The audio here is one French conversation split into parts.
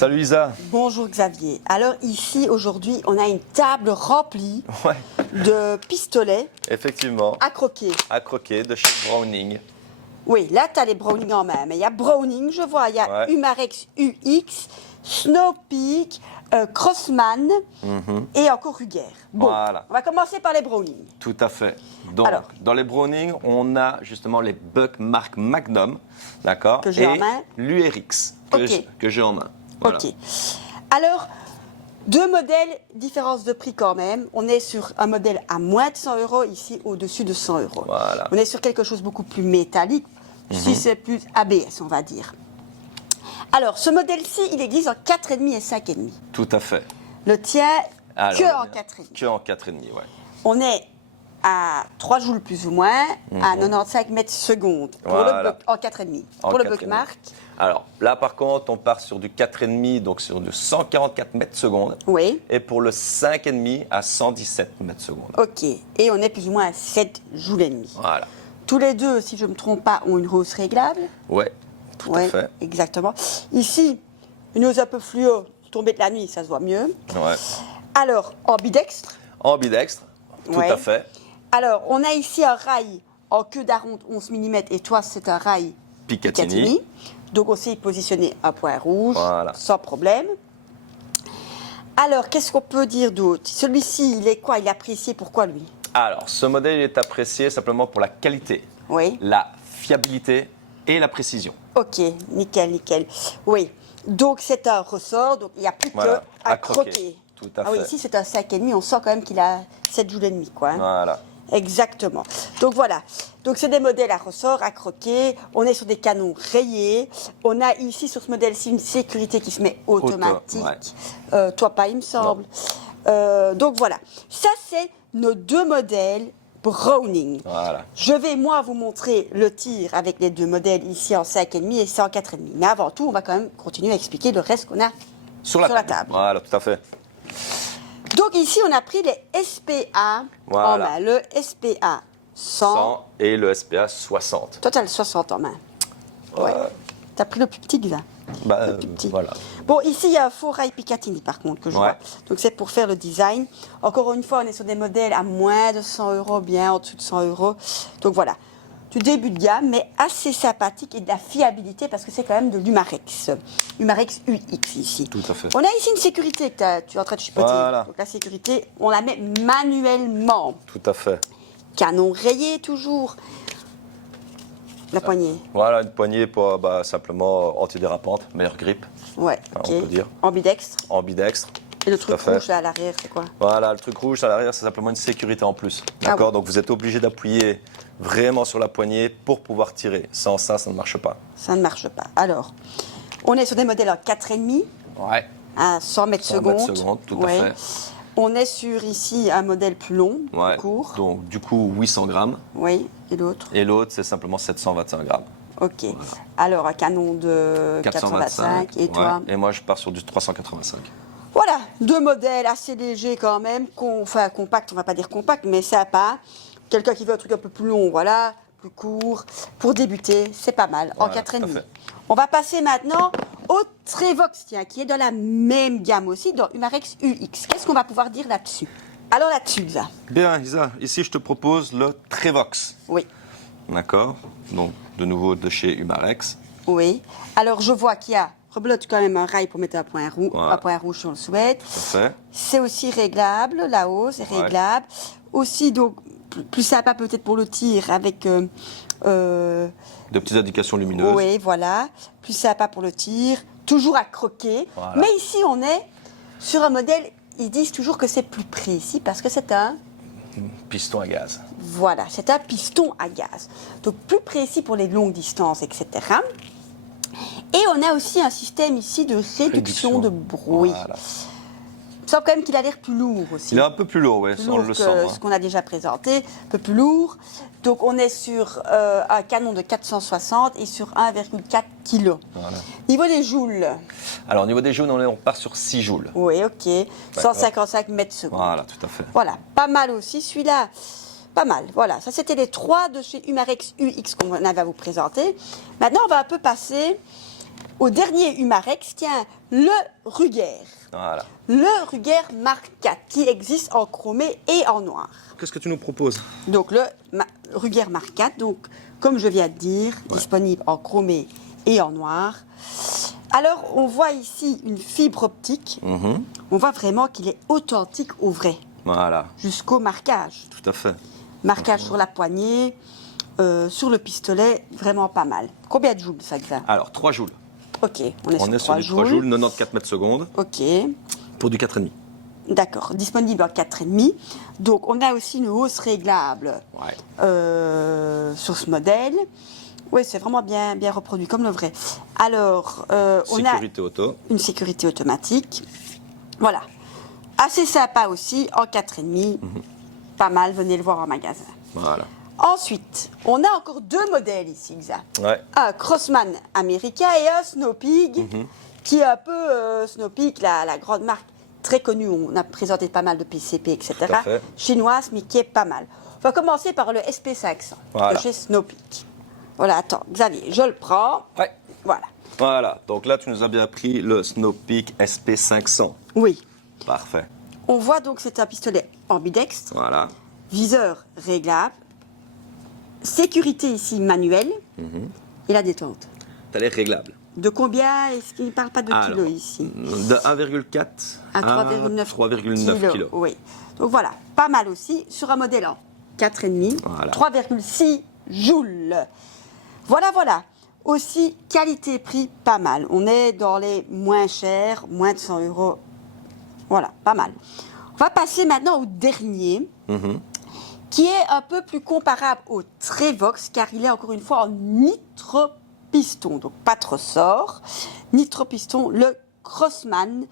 Salut Isa. Bonjour Xavier. Alors ici, aujourd'hui, on a une table remplie de pistolets Effectivement. à croquer. À croquer de chez Browning. Oui, là, tu as les Browning en main. Mais il y a Browning, je vois, il y a Humarex UX, Snow Peak, Crossman et encore Ruger. Bon, Voilà. on va commencer par les Browning. Tout à fait. Donc, Alors. dans les Browning, on a justement les Buck marque Magnum, d'accord, Que j'ai en main. l'URX que j'ai en main. Voilà. Ok. Alors, deux modèles, différence de prix quand même. On est sur un modèle à moins de 100 €, ici au-dessus de 100 €. Voilà. On est sur quelque chose beaucoup plus métallique. Ici, c'est plus ABS, on va dire. Alors, ce modèle-ci, il existe en 4,5 et 5,5. Tout à fait. Le tien, Alors, que en 4,5. Que en 4,5, ouais. On est à 3 joules plus ou moins, à 95 mètres secondes pour Voilà. le Buck, en 4,5. En Pour le 4,5. Buck Mark, Alors, là, par contre, on part sur du 4,5, donc sur du 144 mètres secondes. oui. Et pour le 5,5 à 117 mètres secondes. Ok. Et on est plus ou moins à 7 joules et demi. Voilà. Tous les deux, si je ne me trompe pas, ont une hausse réglable. Ouais, tout à Ouais, fait. exactement. Ici, une hausse un peu fluo, tombée de la nuit, ça se voit mieux. Ouais. Alors, ambidextre. Ambidextre, tout Ouais. à fait. Alors, on a ici un rail en queue d'aronde 11 mm et toi, c'est un rail Picatinny. Donc, on sait positionner un point rouge Voilà. sans problème. Alors, qu'est-ce qu'on peut dire d'autre? Celui-ci, il est quoi? Il est apprécié pourquoi, lui? Alors, ce modèle il est apprécié simplement pour la qualité, Oui. la fiabilité et la précision. Ok, nickel, nickel. Oui, donc c'est un ressort, donc il n'y a plus Voilà, qu'à croquer. Tout à Ah oui, fait. ici c'est un 5,5, on sent quand même qu'il a 7 joules et demi, quoi. Hein. Voilà. Exactement. Donc voilà. Donc c'est des modèles à ressort, à croquer. On est sur des canons rayés. On a ici sur ce modèle-ci une sécurité qui se met automatique. Toi pas, il me semble. Donc voilà. Ça c'est nos deux modèles Browning. Voilà. Je vais moi vous montrer le tir avec les deux modèles ici en 5,5 et ça en 4,5. Mais avant tout, on va quand même continuer à expliquer le reste qu'on a Sur la la table. table. Voilà, tout à fait. Donc ici, on a pris les SPA en Voilà. main. Le SPA 100. 100 et le SPA 60. Toi, tu as le 60 en main. Ouais. Tu as pris le plus petit, là. Bah, Le plus petit. voilà. Bon, ici, il y a un faux rail Picatinny, par contre, que je vois. Donc, c'est pour faire le design. Encore une fois, on est sur des modèles à moins de 100 €, bien en dessous de 100 €. Donc, voilà. Du début de gamme, mais assez sympathique et de la fiabilité parce que c'est quand même de l'Humarex. Humarex UX ici. Tout à fait. On a ici une sécurité que tu es en train de chipoter. Voilà. Donc la sécurité, on la met manuellement. Tout à fait. Canon rayé toujours. La poignée. Voilà, une poignée pour simplement antidérapante, meilleure grippe, Ouais, on ok. peut dire. Ambidextre. ambidextre. Et le Tout à truc fait. rouge là à l'arrière, c'est quoi? Voilà, le truc rouge à l'arrière, c'est simplement une sécurité en plus. D'accord. ouais. Donc vous êtes obligé d'appuyer vraiment sur la poignée pour pouvoir tirer. Sans ça, ça ne marche pas. Ça ne marche pas. Alors, on est sur des modèles en 4,5 Ouais. à 100 mètres 100 secondes. mètres secondes, tout à fait. On est sur ici un modèle plus long, Ouais. plus court. Donc du coup 800 grammes. Oui, et l'autre? Et l'autre, c'est simplement 725 grammes. Ok. Alors, un canon de 425 et toi? Ouais. Et moi, je pars sur du 385. Voilà, deux modèles assez légers quand même, enfin compact, on va pas dire compact, mais sympa. Quelqu'un qui veut un truc un peu plus long, voilà, plus court. Pour débuter, c'est pas mal, en Voilà, 4,5. tout à fait. On va passer maintenant au Trevox, tiens, qui est dans la même gamme aussi, dans Humarex UX. Qu'est-ce qu'on va pouvoir dire là-dessus? Alors là-dessus, Isa. Bien, Isa, ici, je te propose le Trevox. Oui, D'accord. Donc, de nouveau de chez Humarex. oui. Alors je vois qu'il y a, rebelote quand même un rail pour mettre Voilà. un point rouge sur le souhait. Tout à fait. C'est aussi réglable, la hausse est Ouais. réglable. Aussi, donc, plus sympa peut-être pour le tir avec... De petites indications lumineuses. oui, voilà. Plus sympa pour le tir. Toujours à croquer. Voilà. Mais ici, on est sur un modèle, ils disent toujours que c'est plus précis parce que c'est un... Piston à gaz. Voilà, c'est un piston à gaz. Donc, plus précis pour les longues distances, etc. Et on a aussi un système ici de réduction de bruit. Voilà. Il me semble quand même qu'il a l'air plus lourd aussi. Il est un peu plus lourd, oui, Plus on lourd le que sent. hein. ce qu'on a déjà présenté, un peu plus lourd. Donc on est sur un canon de 460 et sur 1,4 kg. Voilà. Niveau des joules, Alors, au niveau des joules, on part sur 6 joules. oui, ok, 155 mètres secondes. Voilà, tout à fait. Voilà, pas mal aussi. Celui-là, pas mal. Voilà, ça c'était les trois de chez Humarex UX qu'on avait à vous présenter. Maintenant, on va un peu passer au dernier Humarex, tiens, le Ruger. Voilà. Le Ruger Mark IV, qui existe en chromé et en noir. Qu'est-ce que tu nous proposes? Donc le Ruger Mark IV, donc, comme je viens de dire, disponible en chromé et en noir. Alors, on voit ici une fibre optique. On voit vraiment qu'il est authentique au vrai. Voilà. Jusqu'au marquage. Tout à fait. Marquage sur la poignée, sur le pistolet, vraiment pas mal. Combien de joules, ça, Xa? Alors, 3 joules. Ok, on On est sur du 3 joules, 94 mètres secondes. Ok, Pour du 4,5. d'accord. Disponible en 4,5. Donc, on a aussi une hausse réglable Ouais. sur ce modèle. Oui, c'est vraiment bien reproduit, comme le vrai. Alors, on a Sécurité auto. une sécurité automatique. Voilà. Assez sympa aussi, en 4,5. Pas mal, venez le voir en magasin. Voilà. Ensuite, on a encore 2 modèles ici, Xa. Ouais. Un Crossman américain et un Snow Peak, qui est un peu Snow Peak, la grande marque très connue. On a présenté pas mal de PCP, etc. Tout à fait. Chinoise, mais qui est pas mal. On va commencer par le SP500 Voilà. de chez Snow Peak. Voilà, attends, Xavier, je le prends. Ouais. Voilà. Voilà. Donc là, tu nous as bien pris le Snow Peak SP500. Oui. Parfait. On voit donc que c'est un pistolet ambidextre, Voilà. viseur réglable, sécurité ici manuelle et la détente. T'as les réglables. De combien? Est-ce qu'il ne parle pas de Alors, kilos ici? De 1,4 À 3,9 3,9 kilos. Oui. Donc voilà, pas mal aussi sur un modèle en 4,5, Voilà. 3,6 joules. Voilà, voilà. Aussi, qualité-prix, pas mal. On est dans les moins chers, moins de 100 €. Voilà, pas mal. On va passer maintenant au dernier, qui est un peu plus comparable au Trevox, car il est encore une fois en nitropiston, donc pas trop sort. Nitropiston, le Crossman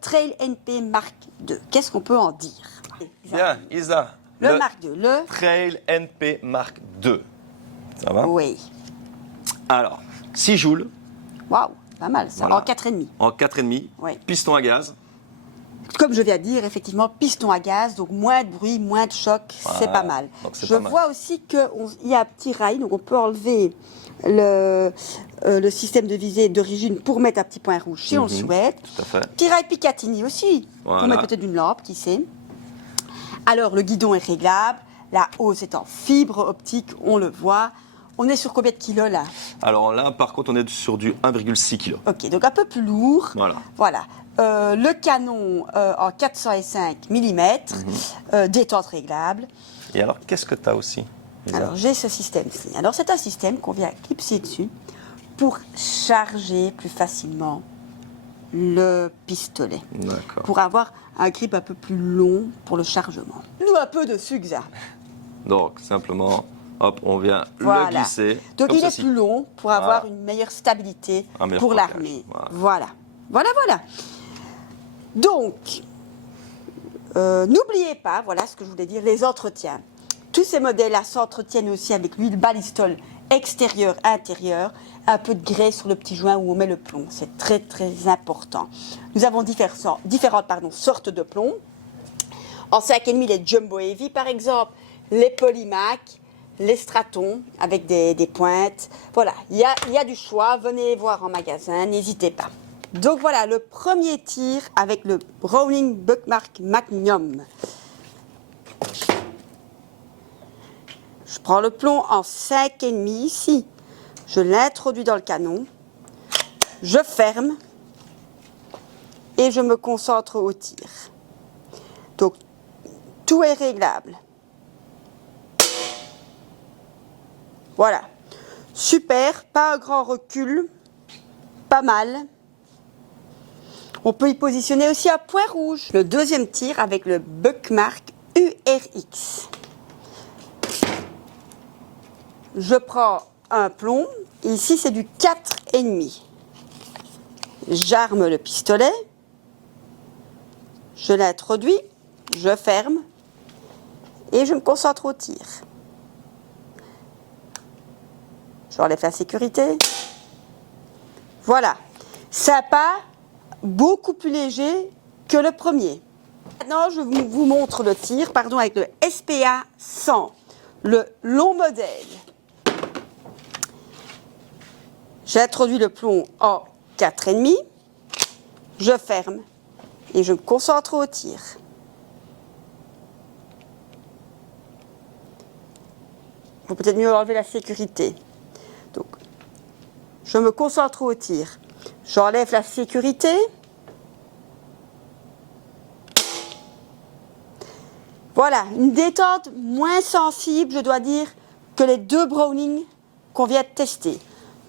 Trail NP Mark II. Qu'est-ce qu'on peut en dire? Bien, Isa. Le Mark II, le... Trail NP Mark II. Ça va? Oui. Alors, 6 joules Waouh, pas mal ça. Voilà. En 4,5. en 4,5. Oui. Piston à gaz. Comme je viens de dire, effectivement, piston à gaz, donc moins de bruit, moins de choc, c'est pas mal. donc c'est Je pas mal. vois aussi qu'il y a un petit rail, donc on peut enlever le système de visée d'origine pour mettre un petit point rouge si on le souhaite. Tout à fait. Petit rail Picatinny aussi, pour Voilà. mettre peut-être une lampe, qui sait. Alors, le guidon est réglable, la hausse est en fibre optique, on le voit. On est sur combien de kilos là? Alors là, par contre, on est sur du 1,6 kg. Ok, donc un peu plus lourd. Voilà. Voilà. Le canon en 405 mm, détente réglable. Et alors, qu'est-ce que tu as aussi, Isa? Alors, j'ai ce système-ci. Alors, c'est un système qu'on vient clipser dessus pour charger plus facilement le pistolet. D'accord. Pour avoir un grip un peu plus long pour le chargement. Nous, un peu dessus, Xa. Donc, simplement, hop, on vient Voilà. le glisser. Donc, comme il est ceci. plus long pour avoir une meilleure stabilité Un meilleur pour plaquage. l'armée. Voilà. Voilà. Donc, n'oubliez pas, voilà ce que je voulais dire, les entretiens. Tous ces modèles-là s'entretiennent aussi avec l'huile Balistol extérieure, intérieure, un peu de grès sur le petit joint où on met le plomb. C'est très, très important. Nous avons différentes sortes de plomb. En 5,5, les Jumbo Heavy, par exemple, les Polymac, les Straton, avec des pointes. Voilà, il y a du choix. Venez voir en magasin, n'hésitez pas. Donc voilà, le premier tir avec le Browning Buckmark Magnum. Je prends le plomb en 5,5 ici. Je l'introduis dans le canon. Je ferme. Et je me concentre au tir. Donc, tout est réglable. Voilà. Super, pas un grand recul. Pas mal. On peut y positionner aussi un point rouge. Le deuxième tir avec le Buckmark URX. Je prends un plomb. Ici, c'est du 4,5. J'arme le pistolet. Je l'introduis. Je ferme. Et je me concentre au tir. J'enlève la sécurité. Voilà. Sympa. Beaucoup plus léger que le premier. Maintenant, je vous montre le tir, avec le SPA 100, le long modèle. J'ai introduit le plomb en 4,5. Je ferme et je me concentre au tir. Il faut peut-être mieux enlever la sécurité. Donc, je me concentre au tir. J'enlève la sécurité. Voilà, une détente moins sensible, je dois dire, que les 2 Browning qu'on vient de tester.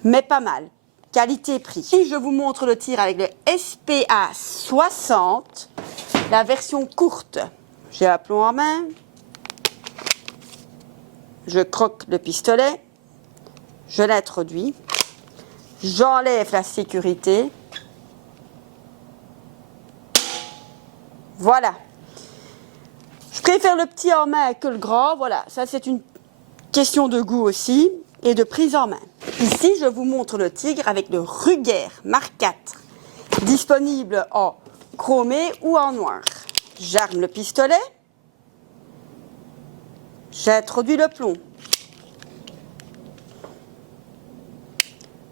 Mais pas mal. Qualité-prix. Ici, je vous montre le tir avec le SPA 60, la version courte. J'ai un plomb en main. Je croque le pistolet. Je l'introduis. J'enlève la sécurité. Voilà. Je préfère le petit en main que le grand. Voilà, ça c'est une question de goût aussi et de prise en main. Ici, je vous montre le tigre avec le Ruger Mark IV, disponible en chromé ou en noir. J'arme le pistolet. J'introduis le plomb.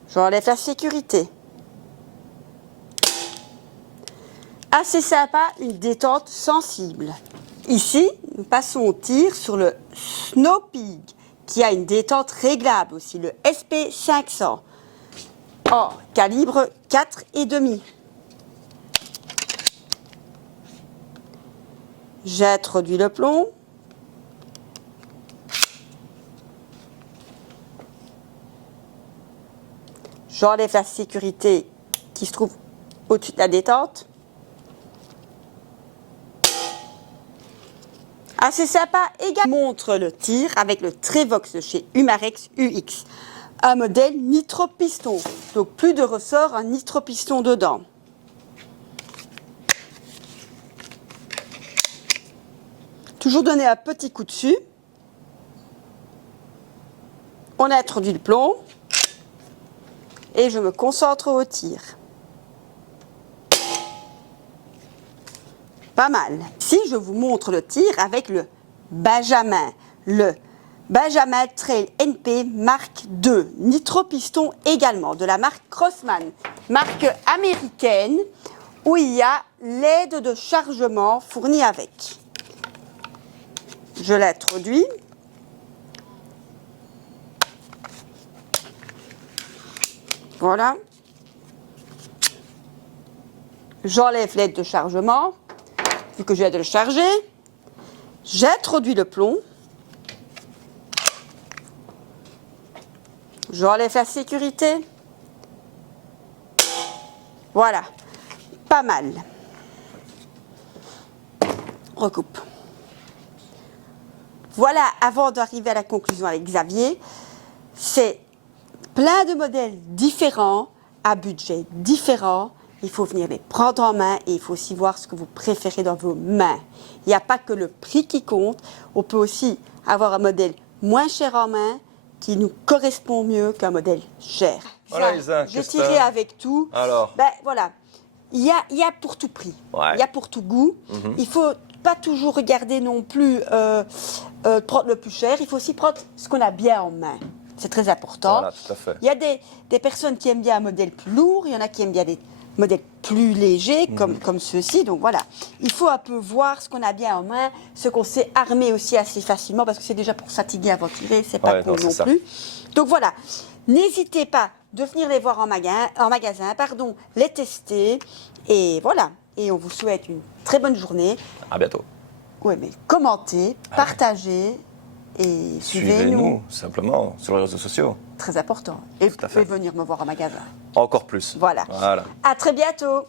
J'enlève la sécurité. Assez sympa, une détente sensible. Ici, nous passons au tir sur le Snow Pig, qui a une détente réglable aussi, le SP 500, en calibre 4,5. J'introduis le plomb. J'enlève la sécurité qui se trouve au-dessus de la détente. Assez sympa également. Montre le tir avec le Trevox de chez Umarex UX. Un modèle nitro-piston. Donc plus de ressort, un nitro-piston dedans. Toujours donner un petit coup dessus. On a introduit le plomb. Et je me concentre au tir. Pas mal. Ici, je vous montre le tir avec le Benjamin. Le Benjamin Trail NP Mark II. Nitro-piston également, de la marque Crossman. Marque américaine, où il y a l'aide de chargement fournie avec. Je l'introduis. Voilà. J'enlève l'aide de chargement, vu que je viens de le charger. J'introduis le plomb. J'enlève la sécurité. Voilà. Pas mal. Recoupe. Voilà, avant d'arriver à la conclusion avec Xavier, c'est plein de modèles différents, à budget différent. Il faut venir les prendre en main et il faut aussi voir ce que vous préférez dans vos mains. Il n'y a pas que le prix qui compte. On peut aussi avoir un modèle moins cher en main qui nous correspond mieux qu'un modèle cher. Voilà, Isa, j'ai tiré avec tout. Alors ben voilà, il y a pour tout prix. Ouais. Il y a pour tout goût. Il faut pas toujours regarder non plus prendre le plus cher. Il faut aussi prendre ce qu'on a bien en main. C'est très important. Voilà, tout à fait. Il y a des personnes qui aiment bien un modèle plus lourd, il y en a qui aiment bien des modèles plus légers, comme ceux-ci. Donc voilà, il faut un peu voir ce qu'on a bien en main, ce qu'on sait armer aussi assez facilement, parce que c'est déjà pour fatiguer avant de tirer, c'est pas con non plus. Donc voilà, n'hésitez pas de venir les voir en magasin, les tester, et voilà. Et on vous souhaite une très bonne journée. À bientôt. Oui, mais commentez, partagez. Et suivez-nous simplement sur les réseaux sociaux. Très important. Et vous pouvez venir me voir en magasin. Encore plus. Voilà. À très bientôt.